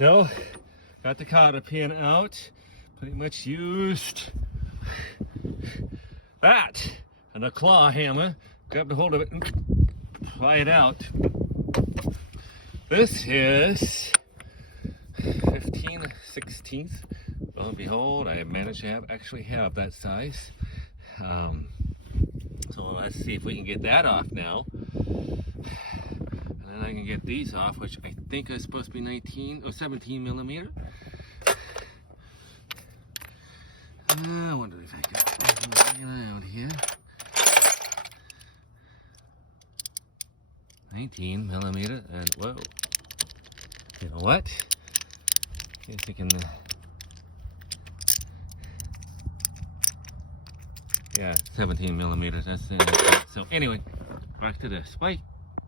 So, got the cotter pin out, pretty much used that and a claw hammer, grabbed a hold of it and pry it out. This is 15/16. Lo and behold, I managed to actually have that size. So let's see if we can get that off now. And then I can get these off, which I think is supposed to be 19 or 17 millimeter. I wonder if I can get it out here. 19 millimeter, and whoa. You know what? I think I can. Yeah, 17 millimeters. That's it. So anyway, back to this. Bye.